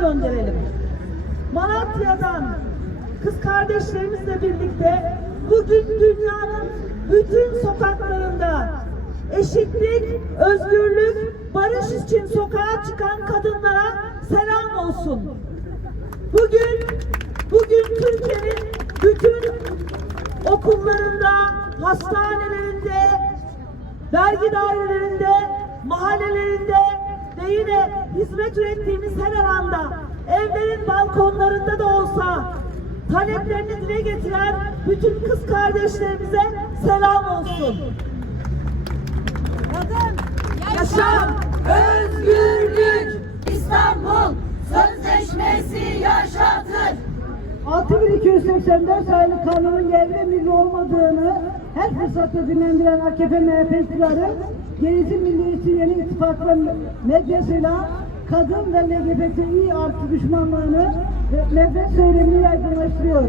gönderelim. Malatya'dan kız kardeşlerimizle birlikte bugün dünyanın bütün sokaklarında eşitlik, özgürlük, barış için sokağa çıkan kadınlara selam olsun. Bugün bugün Türkiye'nin bütün okullarında, hastanelerinde, vergi dairelerinde, hizmet ürettiğimiz her alanda, evlerin balkonlarında da olsa taleplerini dile getiren bütün kız kardeşlerimize selam olsun. Kadın, Yaşam, özgürlük, İstanbul Sözleşmesi yaşatır. 6284 sayılı kanunun yerli milli olmadığını her fırsatta dinlendiren AKP MHP iktidarı Gerici Milliyetçi Yeni İttifak'la medyasıyla kadın ve LGBTİ artı düşmanlığını ve nefret söylemini yaygınlaştırıyor.